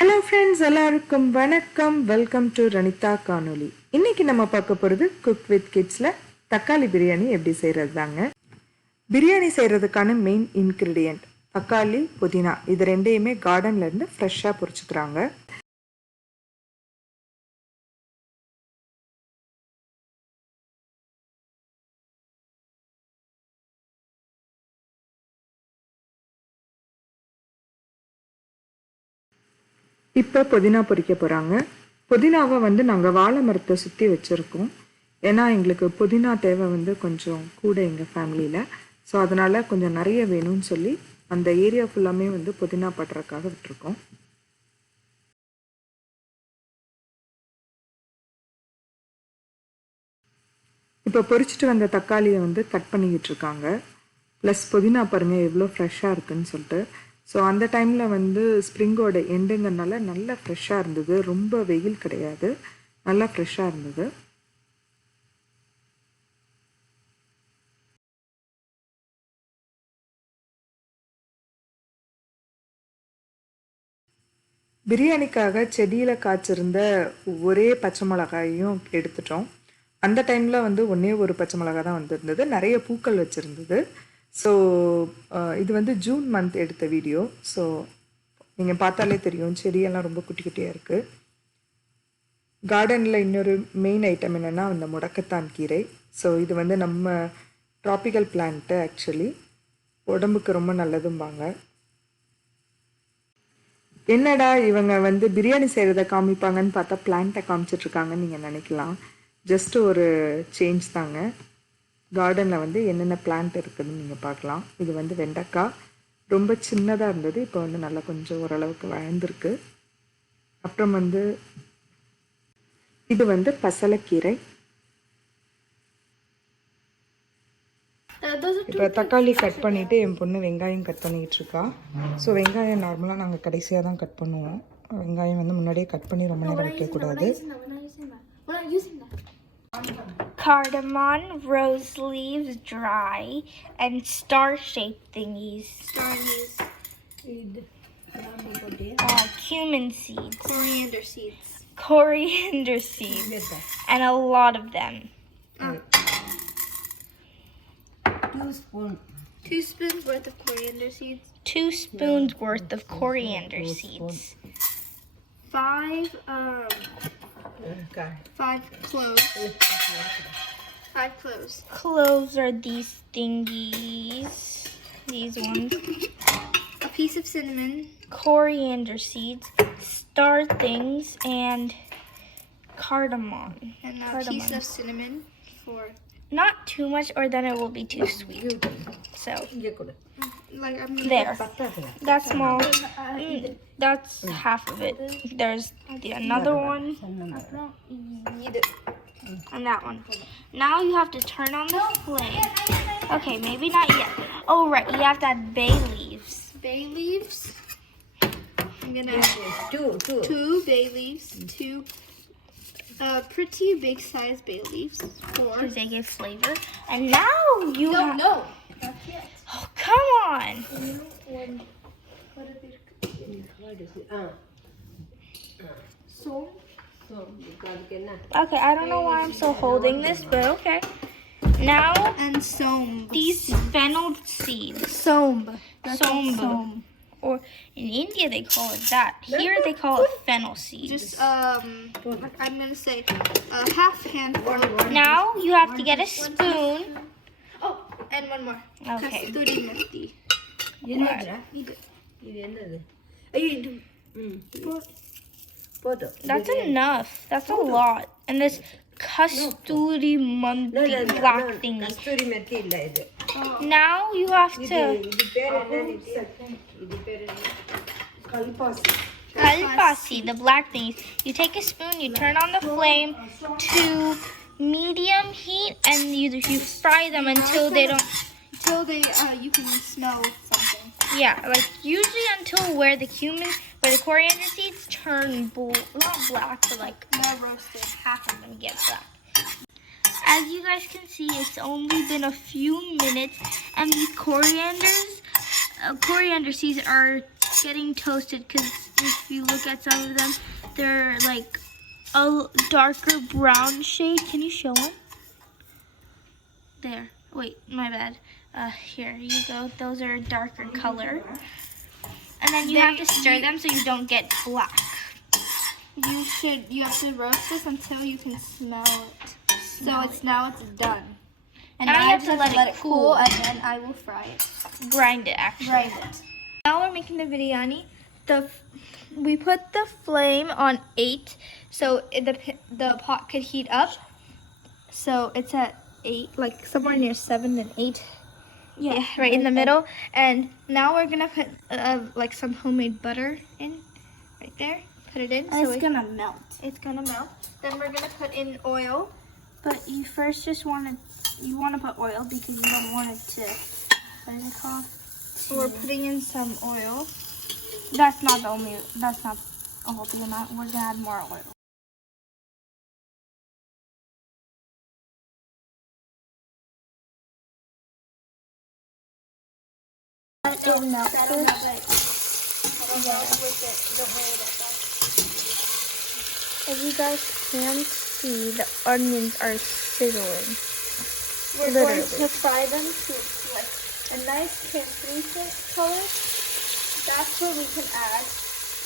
Hello friends, எல்லாருக்கும் வணக்கம். Welcome to Ranitha காணொளி. இன்னைக்கு நம்ம பார்க்க போகிறது குக் வித் கிட்ஸ்ல தக்காளி பிரியாணி எப்படி செய்கிறது தாங்க. பிரியாணி செய்கிறதுக்கான மெயின் இன்க்ரீடியன்ட் தக்காளி, புதினா. இது ரெண்டையுமே கார்டன்ல இருந்து ஃப்ரெஷ்ஷாக பொரிச்சுக்கிறாங்க. இப்போ புதினா பொரிக்க போகிறாங்க. புதினாவை நாங்கள் வாழை மரத்தை சுற்றி வச்சுருக்கோம். ஏன்னா எங்களுக்கு புதினா தேவை கொஞ்சம் கூட எங்கள் ஃபேமிலியில். ஸோ அதனால் கொஞ்சம் நிறைய வேணும்னு சொல்லி அந்த ஏரியா ஃபுல்லாமே புதினா படுறதுக்காக விட்டுருக்கோம். இப்போ பொரிச்சிட்டு வந்த தக்காளியை கட் பண்ணிக்கிட்டு இருக்காங்க. ப்ளஸ் புதினா பாருங்கள் எவ்வளோ ஃப்ரெஷ்ஷாக இருக்குதுன்னு சொல்லிட்டு. ஸோ அந்த டைமில் ஸ்ப்ரிங்கோட எண்டுங்கனால நல்லா ஃப்ரெஷ்ஷாக இருந்தது. ரொம்ப வெயில் கிடையாது, நல்லா ஃப்ரெஷ்ஷாக இருந்தது. பிரியாணிக்காக செடியில் காய்ச்சிருந்த ஒரே பச்சை மிளகாயும் எடுத்துட்டோம். அந்த டைமில் ஒன்றே ஒரு பச்சை மிளகா தான் வந்திருந்தது. நிறைய பூக்கள் வச்சுருந்தது. ஸோ இது ஜூன் மந்த் எடுத்த வீடியோ. ஸோ நீங்கள் பார்த்தாலே தெரியும் செடியெல்லாம் ரொம்ப குட்டி குட்டியாக இருக்குது. கார்டனில் இன்னொரு மெயின் ஐட்டம் என்னென்னா அந்த முடக்கத்தான் கீரை. ஸோ இது நம்ம ட்ராபிக்கல் பிளான்ட்டு. ஆக்சுவலி உடம்புக்கு ரொம்ப நல்லதும்பாங்க. என்னடா இவங்க பிரியாணி செய்கிறத காமிப்பாங்கன்னு பார்த்தா பிளான்ட்டை காமிச்சிட்ருக்காங்கன்னு நீங்கள் நினைக்கலாம். ஜஸ்ட்டு ஒரு சேஞ்ச் தாங்க. கார்டனில் என்னென்ன பிளான்ட் இருக்குதுன்னு நீங்கள் பார்க்கலாம். இது வெண்டைக்காய் ரொம்ப சின்னதாக இருந்தது. இப்போ நல்லா கொஞ்சம் ஓரளவுக்கு வளர்ந்துருக்கு. அப்புறம் இது பசலைக்கீரை. இப்போ தக்காளி கட் பண்ணிவிட்டு என் பொண்ணு வெங்காயம் கட் பண்ணிக்கிட்டு இருக்கா. ஸோ வெங்காயம் நார்மலாக நாங்கள் கடைசியாக தான் கட் பண்ணுவோம். வெங்காயம் முன்னாடியே கட் பண்ணி ரொம்ப நேரம் வைக்கக்கூடாது. Cardamom, rose leaves, dry, and star-shaped thingies. Cumin seeds. Coriander seeds. And a lot of them. 2 spoons worth of coriander seeds. 2 spoons worth of coriander seeds. 5 cloves. 5 cloves. Cloves are these thingies. These ones. A piece of cinnamon. Coriander seeds, star things, and cardamom. And a piece of cinnamon for... Not too much, or then it will be too sweet. So, like there. That's small. That's half of it. There's another one. And that one. Now you have to turn on the flame. Okay, maybe not yet. Oh, right. You have to add bay leaves. Bay leaves. I'm gonna add 2 bay leaves. 2 pretty big size bay leaves. 4. Because they give flavor. And now you have... No. Not yet. Oh, come on. Okay, I don't know why I'm still holding this, but okay. Now, and somb. These fennel seeds. Somb. Somb. Or in India they call it that. Here they call it fennel seeds. Just I'm gonna say a half handful. Now you have to get a spoon. Oh, and one more. Okay. Kasturi methi. That's enough. That's a lot. And this kasturi manthi black thingy. Now you have to kalpasi, the black things. You take a spoon, you turn on the flame to medium heat, and you fry them until they don't. Until they you can smell something. Yeah, like usually until where the coriander seeds turn not black, but like more roasted. Half of them get black. As you guys can see, it's only been a few minutes, and these coriander seeds are getting toasted because if you look at some of them, they're like a darker brown shade. Can you show them? There. Wait, my bad. Here you go. Those are a darker color. And then you have to stir them so you don't get black. You have to roast this until you can smell it. So it's done. And now you have to let it cool, and then I will fry it. Grind it actually. Grind it. Now we're making the biryani. We put the flame on 8 so the pot could heat up. So it's at 8, like somewhere near 7 and 8. Yeah, right in the middle. And now we're gonna put like some homemade butter in, right there. Put it in. And so it's gonna melt. It's gonna melt. Then we're gonna put in oil, but you first just want to put oil because you don't want it to. What is it called? So we're putting in some oil. That's not a whole thing amount. We're gonna add more oil. It melts. As you guys can see, the onions are sizzling. We're going to fry them to like a nice translucent color. That's where we can add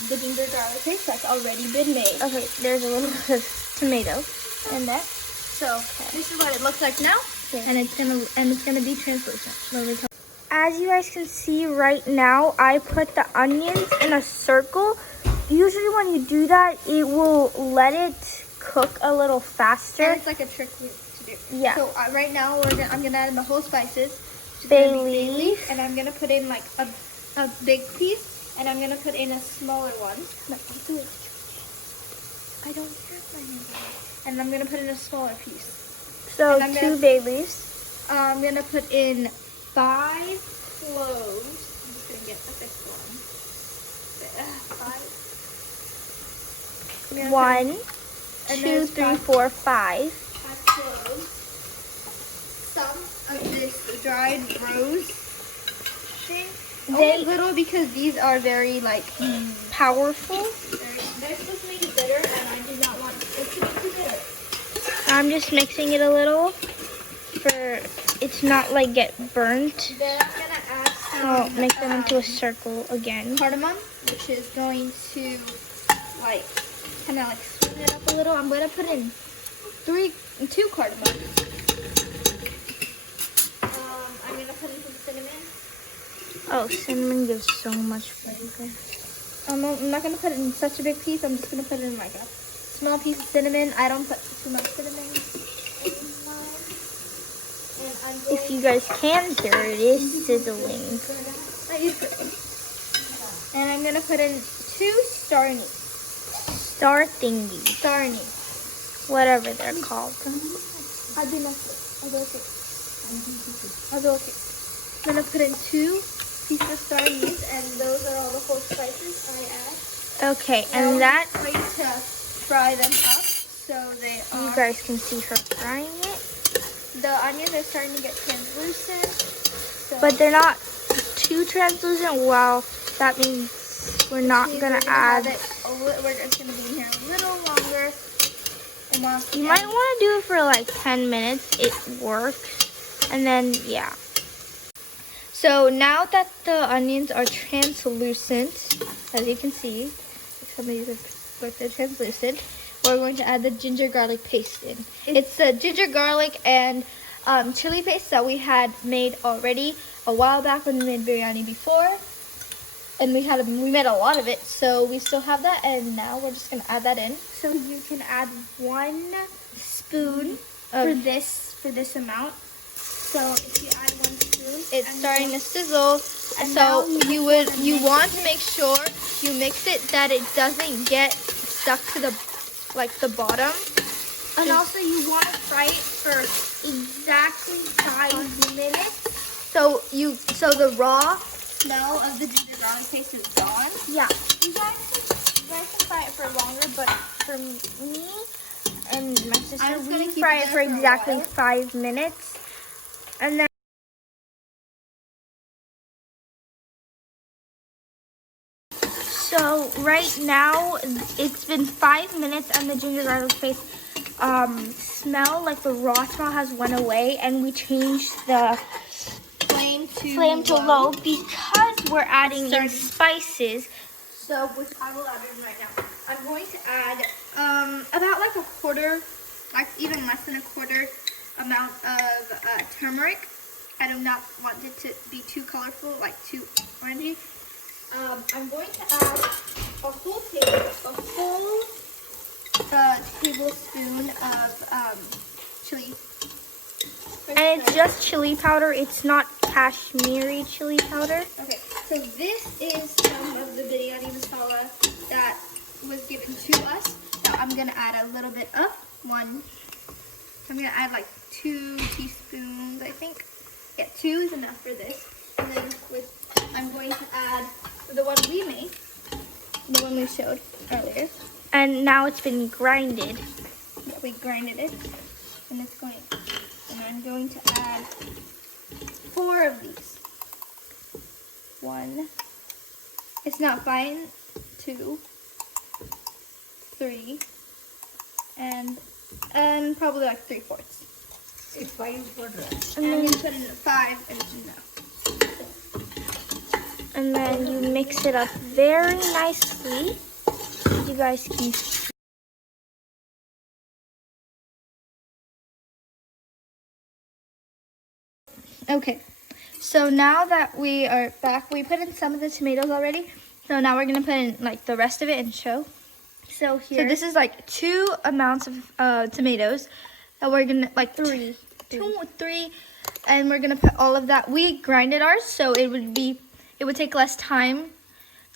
the ginger garlic paste that's already been made. Okay, there's a little bit of tomato in there. So this is what it looks like now, and it's gonna be translucent. As you guys can see right now, I put the onions in a circle. Usually when you do that, it will let it cook a little faster. And it's like a trick to do. Yeah. So right now I'm gonna add in the whole spices. Bay leaf. And I'm gonna put in like a big piece, and I'm gonna put in a smaller one. I don't have my hand. And I'm gonna put in a smaller piece. So 2 bay leaves. I'm gonna put in 5 cloves. I'm just gonna get the 5th one. 5. 1, 2, 3, 4, 5. 5 cloves. Some of this dried rose thing. Only little because these are very like Powerful. they're supposed to make it bitter, and I do not want it to be too bitter. I'm just mixing it a little for it to not like get burnt. Then I'm gonna add some I'll make them into a circle again. cardamom, which is going to like kind of like sweeten it up a little. I'm gonna put in 2 cardamom. I'm gonna put in some cinnamon. Oh, cinnamon gives so much flavor. I'm not gonna put it in such a big piece. I'm just gonna put it in like a small piece of cinnamon. I don't put too much cinnamon. If you guys can hear it is sizzling. And I'm gonna put in 2 star anise. Star thingy. Star anise. Whatever they're called. I'll do okay. I'm gonna put in 2 pieces of star anise, and those are all the whole spices I add. Okay, and that I'm going to fry them up so they are. you guys can see her frying it. The onions are starting to get translucent. So But they're not too translucent. Well, that means we're not gonna add. We're just gonna be in here a little longer. You might want to do it for like 10 minutes. It works. And then, yeah. So now that the onions are translucent, as you can see, some of these are translucent, we're going to add the ginger garlic paste in. It's the ginger garlic and chili paste that we had made already a while back when we made biryani before. And we made a lot of it, so we still have that, and now we're just gonna add that in. So you can add 1 spoon for this amount. So if you add 1 spoon, it's starting to sizzle. So you want to make sure you mix it that it doesn't get stuck to the bottom. and also you want to fry it for exactly 5 minutes. So the raw Smell of the ginger garlic paste is gone. yeah. You guys can fry it for longer, but For me and my sister, I'm just gonna we keep fry it it there for for a exactly while. 5 minutes. And then so right now it's been 5 minutes and the ginger garlic paste smell, like the raw smell has went away, and we changed the flame to low because we're adding in spices. So, which I will add in right now. I'm going to add about like a quarter, like even less than a quarter amount of turmeric. I do not want it to be too colorful, like too orangey. I'm going to add a full tablespoon of chili. And it's just chili powder. It's not Kashmiri chili powder. Okay, so this is some of the biryani masala that was given to us. Now I'm gonna add a little bit of one. I'm gonna add like 2 teaspoons, I think. Yeah, 2 is enough for this. And then I'm going to add the one we made, the one we showed earlier. And now it's been grinded. Yeah, we grinded it, and it's going. And I'm going to add 4 of these. 1. It's not fine. 2, 3, and probably like 3/4. It's 5 quarter. And then you put in 5 and enough. And then you mix it up very nicely. You guys can see. Okay, so now that we are back, we put in some of the tomatoes already. So now we're gonna put in like the rest of it and show. So here. So this is like 2 amounts of tomatoes. And we're gonna like 3, and we're gonna put all of that. We grinded ours, so it would take less time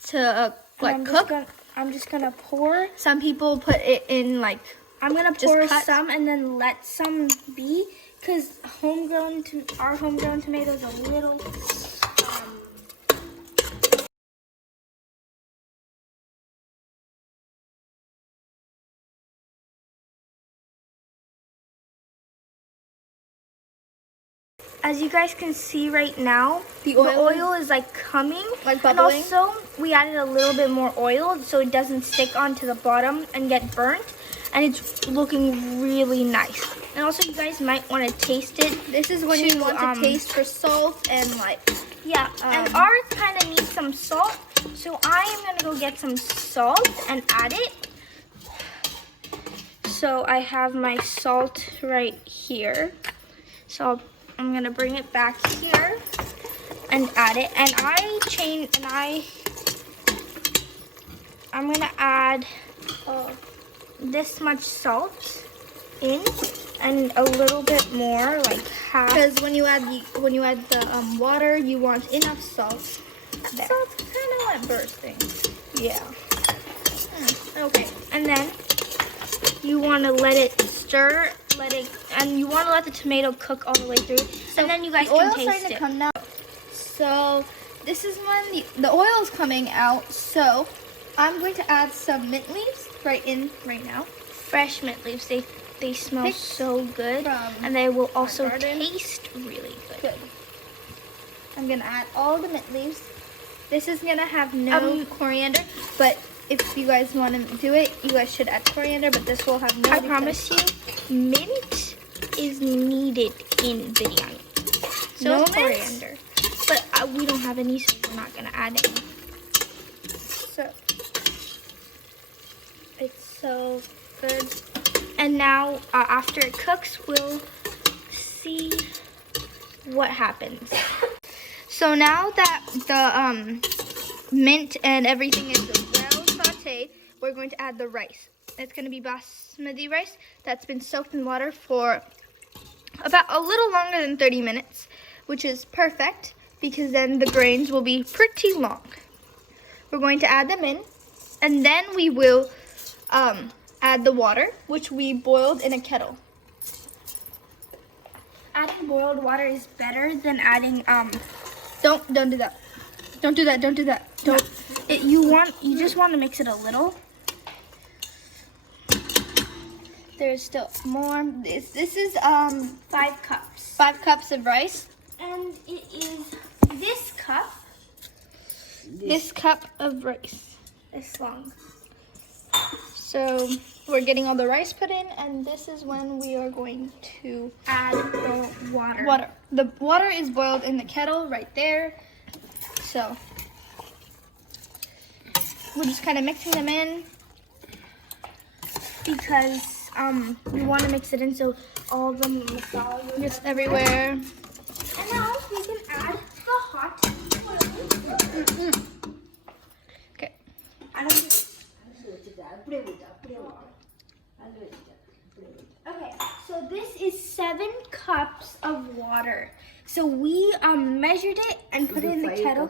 to cook. I'm just gonna pour. Some people put it in like. I'm gonna pour some and then let some be, because our homegrown tomatoes are a little. As you guys can see right now, the oil is like coming, like bubbling. And also, we added a little bit more oil so it doesn't stick onto the bottom and get burnt. And it's looking really nice. And also, you guys might want to taste it. This is when you want to taste for salt and like, yeah. And ours kind of needs some salt. So I am going to go get some salt and add it. So I have my salt right here. I'm gonna bring it back here and add it, and I'm gonna add this much salt in, and a little bit more, like half. Because when you add the water, you want enough salt. There. Salt's kind of like bursting. Yeah. Okay, and then you want to let it stir. And you want to let the tomato cook all the way through. So and then you guys can taste it. The oil's starting to come now. So this is when the oil is coming out. So I'm going to add some mint leaves right now. Fresh mint leaves. They smell so good, and they will also taste really good. I'm gonna add all the mint leaves. This is gonna have no coriander, but if you guys want to do it, you guys should add coriander, but this will have no. I promise you, mint is needed in biryani. So no coriander. But we don't have any, so we're not going to add any. So, it's so good. And now, after it cooks, we'll see what happens. So now that the mint and everything is sauteed, we're going to add the rice. It's going to be basmati rice that's been soaked in water for about a little longer than 30 minutes, which is perfect because then the grains will be pretty long. We're going to add them in, and then we will add the water, which we boiled in a kettle. Adding boiled water is better than adding don't do that. Don't do that. You just want to mix it a little. There's still more. This is 5 cups. 5 cups of rice. And it is this cup. This cup of rice. this long. So we're getting all the rice put in, and this is when we are going to Add the water. The water is boiled in the kettle right there. So we're just kind of mixing them in. Because we want to mix it in so all the masala Just everywhere. And now we can add the hot oil. Okay. Okay, so this is 7 cups of water. So we measured it and put it in the kettle.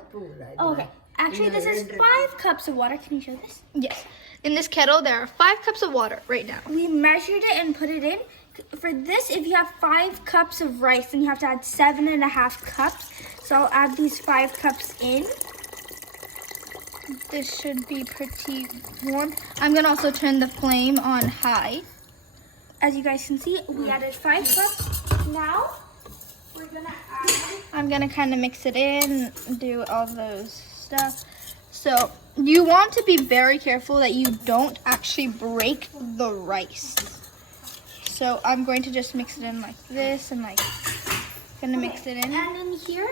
Oh, okay. Actually, this is 5 cups of water. Can you show this? Yes. In this kettle, there are 5 cups of water right now. We measured it and put it in. For this, if you have 5 cups of rice, then you have to add 7.5 cups. So I'll add these 5 cups in. This should be pretty warm. I'm gonna also turn the flame on high. As you guys can see, we added 5 cups. Now, we're gonna add... I'm gonna kind of mix it in, do all those stuff. So you want to be very careful that you don't actually break the rice. So I'm going to just mix it in like this and like, gonna mix it in. And in here,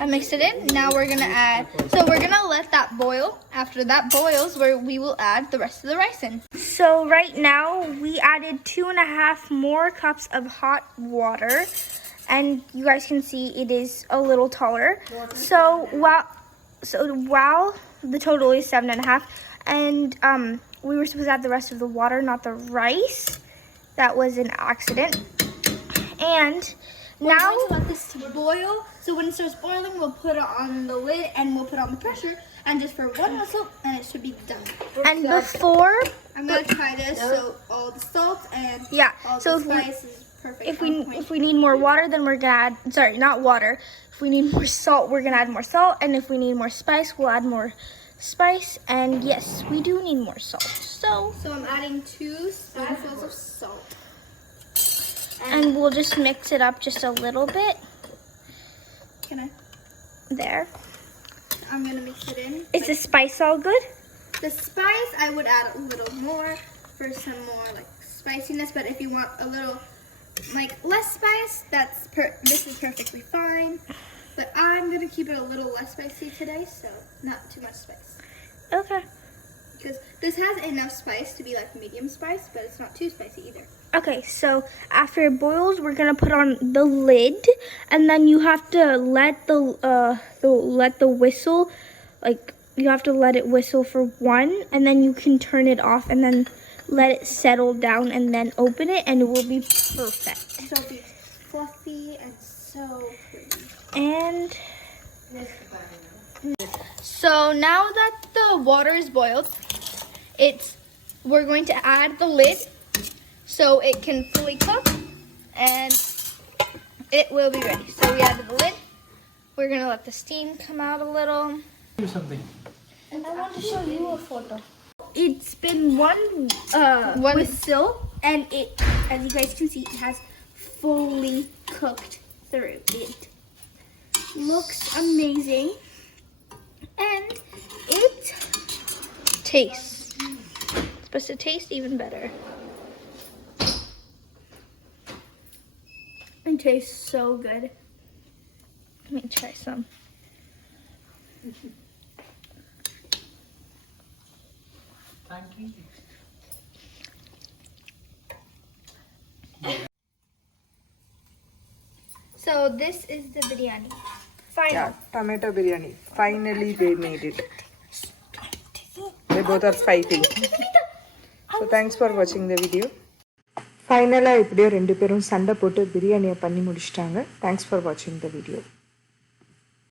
I mixed it in. Now we're gonna add, so we're gonna let that boil. After that boils, we will add the rest of the rice in. So right now, we added 2.5 more cups of hot water. And you guys can see it is a little taller. So while the total is 7.5, and we were supposed to add the rest of the water, not the rice. That was an accident. And We're now going to let this boil. So when it starts boiling, we'll put it on the lid and we'll put on the pressure. And just for one whistle, and it should be done. and before I'm gonna try this so all the salt and all so the spice is perfect. if we need more water, then we're gonna add, sorry, not water. If we need more salt, we're gonna add more salt, and if we need more spice, we'll add more spice. And yes, we do need more salt. So I'm adding 2 spoonfuls of salt. and we'll just mix it up just a little bit. Can I? There. I'm gonna mix it in. Is the spice all good? The spice, I would add a little more for some more like spiciness. But if you want a little like less spice, this is perfectly fine. But I'm gonna keep it a little less spicy today, so not too much spice. Okay. Because this has enough spice to be like medium spice, but it's not too spicy either. Okay, so after it boils, we're gonna put on the lid, and then you have to let the whistle, like you have to let it whistle for 1, and then you can turn it off, and then let it settle down, and then open it, and it will be perfect. So it'll be fluffy and so pretty. And So now that the water is boiled, we're going to add the lid so it can fully cook, and it will be ready. So we added the lid. We're gonna let the steam come out a little. Do something. I want to show you a photo. It's been one whistle, and it, as you guys can see, it has fully cooked through. It looks amazing, and it Tastes. It's supposed to taste even better. It tastes so good. Let me try some. Thank you. So this is the biryani. Final. Yeah, tomato biryani. Finally, they made it. They both are fighting. So thanks for watching the video. ஃபைனலாக எப்படியோ 2 பேரும் சண்டை போட்டு பிரியாணியை பண்ணி முடிச்சிட்டாங்க. Thanks for வாட்சிங் the video.